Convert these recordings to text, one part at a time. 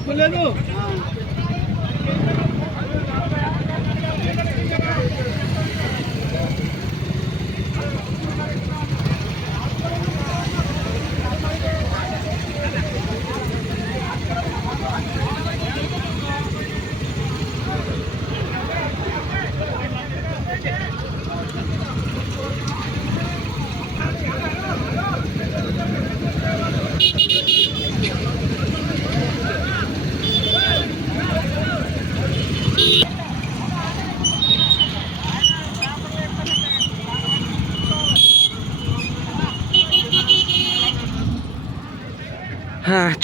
అలా ఆపుకోలేదు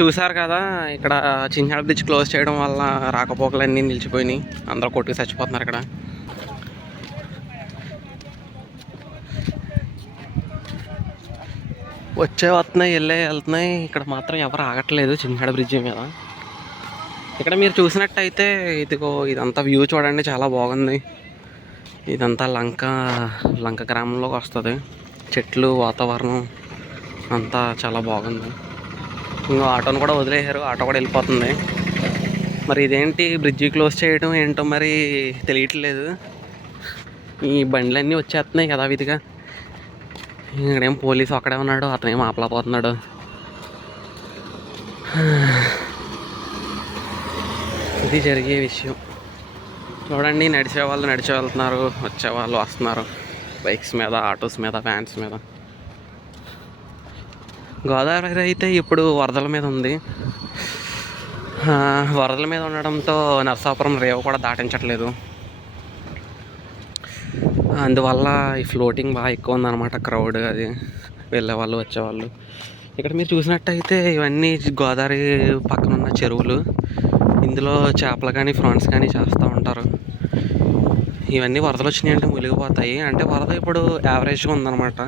చూసారు కదా ఇక్కడ చిన్నాడ బ్రిడ్జ్ క్లోజ్ చేయడం వల్ల రాకపోకలన్నీ నిలిచిపోయినాయి. అందరూ కొట్టుకు చచ్చిపోతున్నారు ఇక్కడ. వచ్చే వస్తున్నాయి వెళ్ళే వెళ్తున్నాయి. ఇక్కడ మాత్రం ఎవరు ఆగట్లేదు చిన్నాడ బ్రిడ్జి మీద. ఇక్కడ మీరు చూసినట్టయితే ఇదిగో ఇదంతా వ్యూ చూడండి చాలా బాగుంది. ఇదంతా లంక లంక గ్రామంలోకి వస్తుంది. చెట్లు వాతావరణం అంతా చాలా బాగుంది. ఇంకో ఆటోను కూడా వదిలేశారు. ఆటో కూడా వెళ్ళిపోతుంది. మరి ఇదేంటి? బ్రిడ్జి క్లోజ్ చేయడం ఏంటో మరి తెలియట్లేదు. ఈ బండ్లన్నీ వచ్చేస్తున్నాయి కదా విధిగా ఇక్కడేం పోలీసు అక్కడే ఉన్నాడు. అతనేం ఆపలేకపోతున్నాడు. ఇది జరిగే విషయం. చూడండి నడిచే వాళ్ళు నడిచే వెళ్తున్నారు వచ్చే వాళ్ళు వస్తున్నారు. బైక్స్ మీద ఆటోస్ మీద వ్యాన్స్ మీద. గోదావరి అయితే ఇప్పుడు వరదల మీద ఉంది. వరదల మీద ఉండడంతో నరసాపురం రేవ కూడా దాటించట్లేదు. అందువల్ల ఈ ఫ్లోటింగ్ బాగా ఎక్కువ ఉందన్నమాట క్రౌడ్ అది. వెళ్ళేవాళ్ళు వచ్చేవాళ్ళు ఇక్కడ మీరు చూసినట్టయితే ఇవన్నీ గోదావరి పక్కన ఉన్న చెరువులు. ఇందులో చేపలు కానీ ఫ్రాన్స్ కానీ చేస్తూ ఉంటారు. ఇవన్నీ వరదలు వచ్చినాయి అంటే మునిగిపోతాయి అంటే వరద ఇప్పుడు యావరేజ్గా ఉందన్నమాట.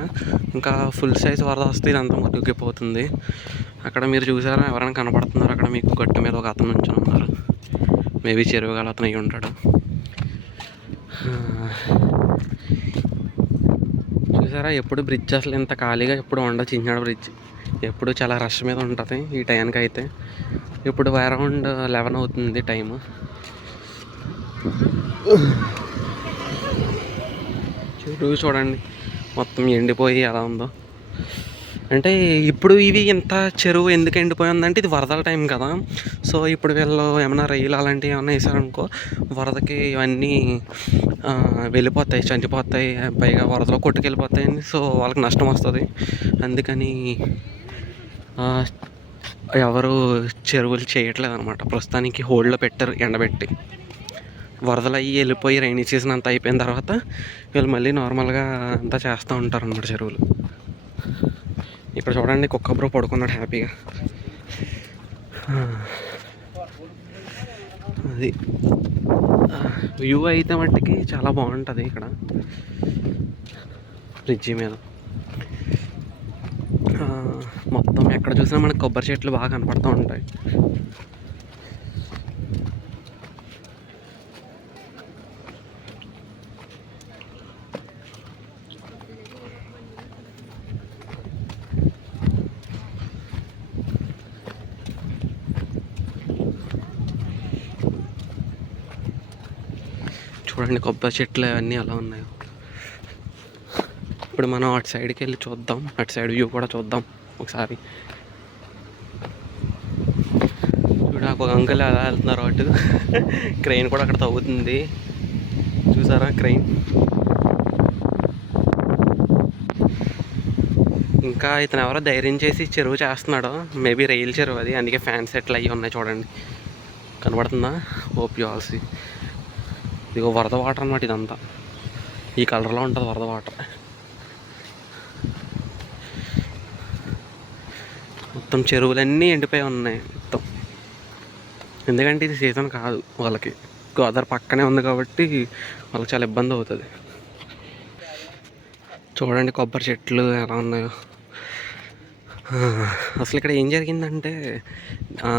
ఇంకా ఫుల్ సైజ్ వరద వస్తే ఇదంతా మునిగిపోతుంది. అక్కడ మీరు చూసారా ఎవరైనా కనపడుతున్నారు? అక్కడ మీకు గట్టు మీద ఒక అతను నుంచి ఉన్నారు. మేబీ చెరువు గల అతను అయి ఉంటాడు. చూసారా ఎప్పుడు బ్రిడ్జ్ అసలు ఇంత ఖాళీగా ఎప్పుడు ఉండదు చిన్నాడు బ్రిడ్జ్ ఎప్పుడు చాలా రష్ మీద ఉంటుంది ఈ టైంకి అయితే. ఇప్పుడు అరౌండ్ లెవెన్ అవుతుంది టైము చెరువు చూడండి. మొత్తం ఎండిపోయి ఎలా ఉందో. అంటే ఇప్పుడు ఇవి ఇంత చెరువు ఎందుకు ఎండిపోయిందంటే ఇది వరదల టైం కదా. సో ఇప్పుడు వీళ్ళు ఏమైనా రైలు అలాంటివి ఏమైనా వేసారనుకో వరదకి ఇవన్నీ వెళ్ళిపోతాయి చనిపోతాయి పైగా వరదలో కొట్టుకెళ్ళిపోతాయి సో వాళ్ళకి నష్టం వస్తుంది. అందుకని ఎవరు చెరువులు చేయట్లేదు అనమాట ప్రస్తుతానికి హోల్డ్లో పెట్టారు ఎండబెట్టి. వరదలు అయ్యి వెళ్ళిపోయి రైనీ సీజన్ అంతా అయిపోయిన తర్వాత వీళ్ళు మళ్ళీ నార్మల్గా అంతా చేస్తూ ఉంటారు అన్నమాట చెరువులు. ఇక్కడ చూడండి కుక్క బ్రో పడుకున్నాడు హ్యాపీగా. అది. వ్యూ అయితే మట్టికి చాలా బాగుంటుంది ఇక్కడ. బ్రిడ్జి మీద. మొత్తం ఎక్కడ చూసినా మనకు కొబ్బరి చెట్లు బాగా కనపడుతూ ఉంటాయి. చూడండి కొబ్బరి చెట్లు అవన్నీ అలా ఉన్నాయి. ఇప్పుడు మనం అటు సైడ్కి వెళ్ళి చూద్దాం. అటు సైడ్ వ్యూ కూడా చూద్దాం ఒకసారి. చూడ ఒక అంకుల్ ఎలా వెళ్తున్నారు అటు. క్రెయిన్ కూడా అక్కడ తవ్వుతుంది. చూసారా క్రెయిన్? ఇంకా ఇతను ఎవరో ధైర్యం చేసి చెరువు చేస్తున్నాడు. మేబీ రైలు చెరువు అది. అందుకే ఫ్యాన్ సెట్లు అయ్యి ఉన్నాయి చూడండి. కనబడుతుందా? ఓపీ ఆల్సీ ఇదిగో వరద వాటర్ అన్నమాట ఇదంతా. ఈ కలర్లో ఉంటుంది వరద వాటర్. మొత్తం చెరువులన్నీ ఎండిపోయి ఉన్నాయి మొత్తం. ఎందుకంటే ఇది సీజన్ కాదు వాళ్ళకి. గోదావరి పక్కనే ఉంది కాబట్టి వాళ్ళకి చాలా ఇబ్బంది అవుతుంది. చూడండి కొబ్బరి చెట్లు ఎలా ఉన్నాయో. అసలు ఇక్కడ ఏం జరిగిందంటే ఆ,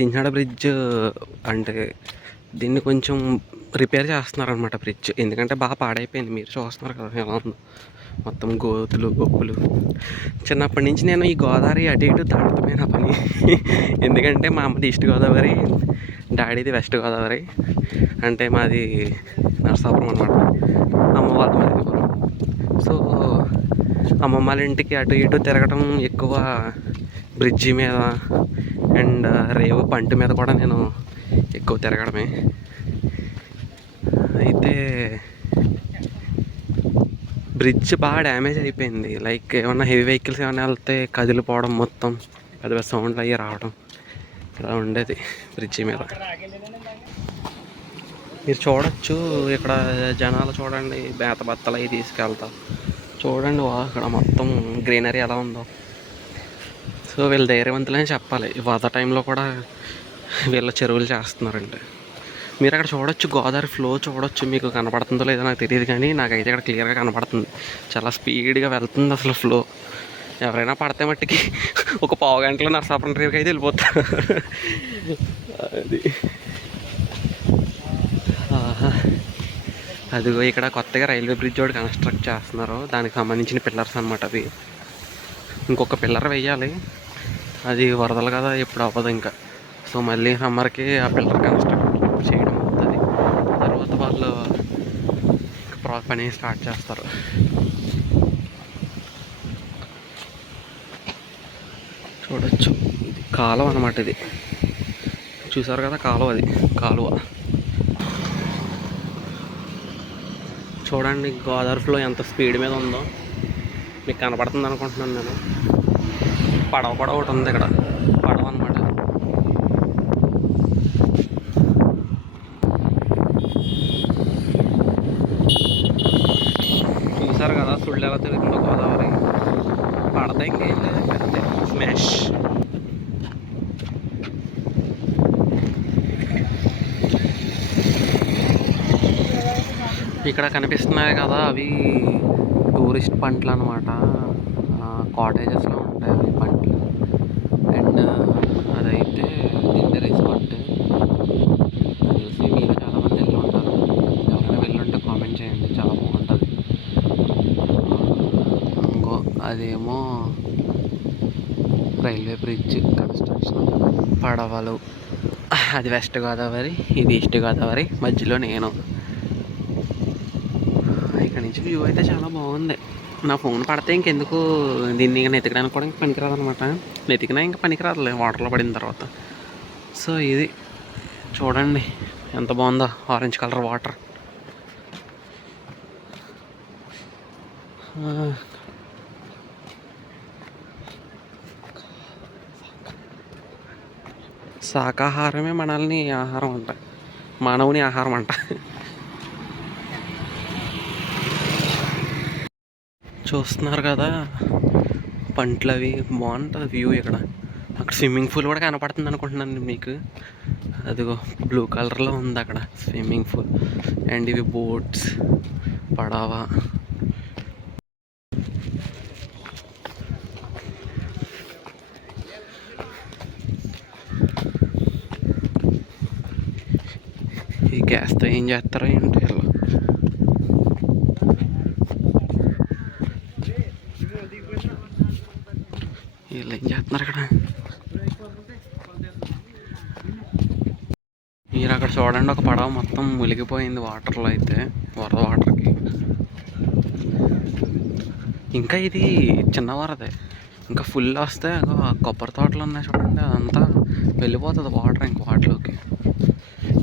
చించాడ బ్రిడ్జ్ అంటే దీన్ని కొంచెం రిపేర్ చేస్తున్నారనమాట బ్రిడ్జ్ ఎందుకంటే బాగా పాడైపోయింది. మీరు చూస్తున్నారు కదా ఎలా ఉందో. మొత్తం గోతులు గొప్పులు. చిన్నప్పటి నుంచి నేను ఈ గోదావరి అటు ఇటు దాటమే నా పని. ఎందుకంటే మా అమ్మది ఈస్ట్ గోదావరి డాడీది వెస్ట్ గోదావరి. అంటే మాది నరసాపురం అనమాట అమ్మ వాళ్ళ మరిదిపురం సో అమ్మమ్మ వాళ్ళ ఇంటికి అటు ఇటు తిరగటం ఎక్కువ బ్రిడ్జి మీద అండ్ రేవు పంట మీద కూడా నేను ఎక్కువ తిరగడమే. అయితే బ్రిడ్జ్ బాగా డ్యామేజ్ అయిపోయింది. లైక్ ఏమన్నా హెవీ వెహికల్స్ ఏమైనా వెళ్తే కదిలిపోవడం మొత్తం పెద్ద పెద్ద సౌండ్లు అయ్యి రావడం ఇలా ఉండేది బ్రిడ్జి మీద. మీరు చూడొచ్చు ఇక్కడ జనాలు చూడండి బేత బత్తలు అవి తీసుకెళ్తా. చూడండి వా ఇక్కడ మొత్తం గ్రీనరీ ఎలా ఉందో. సో వీళ్ళు ధైర్యవంతులనే చెప్పాలి. వద టైంలో కూడా వీళ్ళ చెరువులు చేస్తున్నారంటే. మీరు అక్కడ చూడొచ్చు గోదావరి ఫ్లో చూడొచ్చు మీకు కనపడుతుందో లేదో నాకు తెలియదు కానీ నాకైతే ఇక్కడ క్లియర్గా కనపడుతుంది. చాలా స్పీడ్గా వెళ్తుంది అసలు ఫ్లో ఎవరైనా పడితే మట్టికి ఒక పావు గంటలో నరసాపురం రేవుకి అయితే వెళ్ళిపోతారు. అది. అదిగో ఇక్కడ కొత్తగా రైల్వే బ్రిడ్జ్ ఒకటి కన్స్ట్రక్ట్ చేస్తున్నారు. దానికి సంబంధించిన పిల్లర్స్ అనమాట అవి. ఇంకొక పిల్లర్ వేయాలి. అది వరదలు కదా ఎప్పుడు అవ్వదు ఇంకా. సో మళ్ళీ సమ్మర్కి ఆ పిల్లర్ కన్స్ట్రక్ట్ చేయడం అవుతుంది తర్వాత వాళ్ళు తర్వాత పని స్టార్ట్ చేస్తారు. చూడొచ్చు. ఇది కాలువ అనమాట ఇది. చూసారు కదా కాలువ అది? కాలువ. చూడండి గోదావరి ఫ్లో ఎంత స్పీడ్ మీద ఉందో. మీకు కనపడుతుంది అనుకుంటున్నాను నేను. పడవ కూడా ఒకటి ఉంది ఇక్కడ పడవ అనమాట చూసారు కదా ఎలా తిరుగుతుందో గోదావరి పడతా ఇంకేం లేదు. అంతే. స్మాష్ ఇక్కడ కనిపిస్తున్నాయి కదా అవి టూరిస్ట్ పంటలు అనమాట కాటేజెస్లో ఉంటాయి అవి పంటలు అండ్ అదైతే దిండి రిసార్ట్ తెలిసి మీరు చాలామంది వెళ్ళి ఉంటారు ఎవరైనా వెళ్ళి ఉంటే కామెంట్ చేయండి చాలా బాగుంటుంది ఇంకో అదేమో రైల్వే బ్రిడ్జ్ కన్స్ట్రక్షన్ వాళ్ళు. అది వెస్ట్ గోదావరి ఇది ఈస్ట్ గోదావరి మధ్యలో నేను. ఇక్కడ నుంచి వ్యూ అయితే చాలా బాగుంది. నా ఫోన్ పడితే ఇంకెందుకు దీన్ని ఇంకా నెతికడానికి కూడా ఇంకా పనికిరాదు అనమాట నెతికినా ఇంకా పనికిరాదులే వాటర్లో పడిన తర్వాత. సో ఇది చూడండి ఎంత బాగుందో ఆరెంజ్ కలర్ వాటర్. శాకాహారమే మనల్ని ఆహారం అంట. మానవుని ఆహారం అంట. చూస్తున్నారు కదా? పంటలు అవి బాగుంటుంది వ్యూ ఇక్కడ. అక్కడ స్విమ్మింగ్ పూల్ కూడా కనపడుతుంది అనుకుంటున్నాను మీకు. అదిగో బ్లూ కలర్లో ఉంది అక్కడ స్విమ్మింగ్ పూల్. అండ్ ఇవి బోట్స్ పడవ ఈ గ్యాస్తో ఏం చేస్తారో ఏంటో వీళ్ళు వీళ్ళు ఏం చేస్తున్నారు ఇక్కడ మీరు అక్కడ చూడండి ఒక పడవ మొత్తం మునిగిపోయింది వాటర్లో అయితే వరద వాటర్కి ఇంకా ఇది చిన్న వరదే ఇంకా ఫుల్ వస్తే కొబ్బరి తోటలు ఉన్నాయి చూడండి అదంతా వెళ్ళిపోతుంది వాటర్ ఇంక వాటిలోకి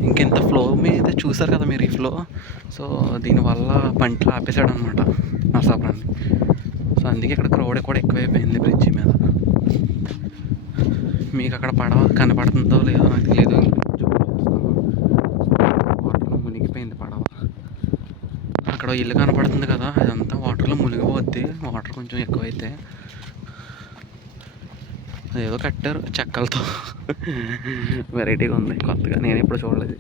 ఇంకెంత ఫ్లో మీద చూసారు కదా మీరు ఈ ఫ్లో సో దీనివల్ల పంటలు ఆపేసాడు అనమాట నరసాపురాన్ని సో అందుకే ఇక్కడ క్రౌడ్ కూడా ఎక్కువైపోయింది బ్రిడ్జి మీద. మీకు అక్కడ పడవ కనపడుతుందో లేదో నాకు తెలియదు వాటర్లో మునిగిపోయింది పడవ. అక్కడ ఇల్లు కనపడుతుంది కదా అదంతా వాటర్లో మునిగిపోద్ది. వాటర్ కొంచెం ఎక్కువైతే. ఏదో కట్టారు చెక్కలతో. వెరైటీగా ఉంది కొత్తగా. నేను ఎప్పుడు చూడలేదు.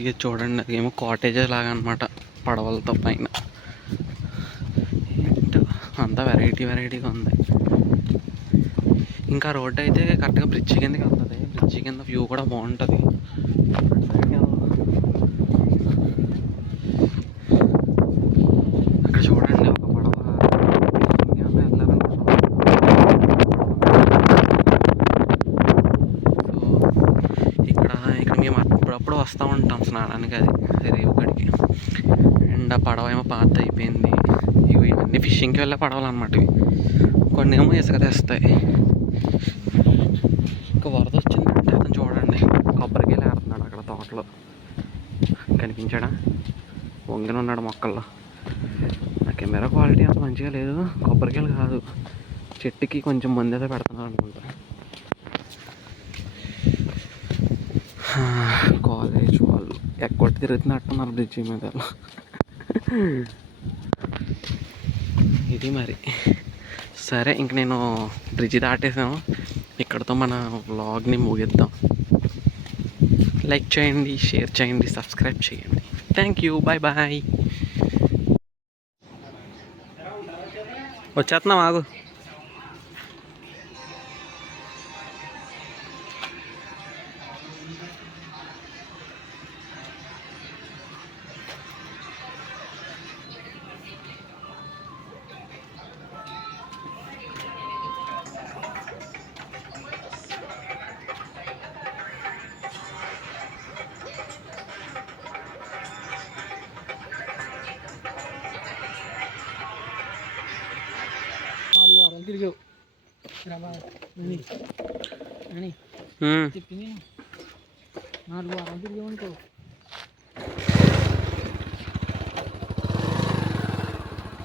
ఇది చూడండి అదేమో ఏమో లాగా అనమాట పడవలతో పైన. ఏంటో అంతా వెరైటీ వెరైటీగా ఉంది ఇంకా రోడ్డు అయితే కరెక్ట్గా బ్రిడ్జి కిందకి వెళ్తుంది బ్రిడ్జి కింద వ్యూ కూడా బాగుంటుంది వస్తూ ఉంటాం స్నానానికి అది రేవు గడికి అండ్ ఆ పడవ ఏమో పాత అయిపోయింది. ఇవి ఇవన్నీ ఫిషింగ్కి వెళ్ళే పడవలు అనమాట ఇవి. కొన్ని ఏమో ఇసుక తెస్తాయి. ఇంకా వరద వచ్చిందంటే అతను చూడండి. కొబ్బరికాయలు ఆడుతున్నాడు అక్కడ తోటలో. కనిపించాడా? వంగిన ఉన్నాడు మొక్కల్లో. నా కెమెరా క్వాలిటీ అంత మంచిగా లేదు. కొబ్బరికాయలు కాదు. చెట్టుకి కొంచెం మంది అయితే పెడుతున్నారు అనుకుంటా. కాలేజ్ వాళ్ళు ఎక్కొట్టి తిరుగుతున్నట్టున్నారు బ్రిడ్జి మీద. ఇది మరి. సరే ఇంక నేను బ్రిడ్జి దాటేసాను. ఇక్కడతో మన వ్లాగ్ని ముగిద్దాం. లైక్ చేయండి షేర్ చేయండి సబ్స్క్రైబ్ చేయండి. థ్యాంక్ యూ బాయ్ బాయ్ వచ్చేస్తున్నాం ఆగు. నాలుగు వారాలు తిరిగావు అనుకో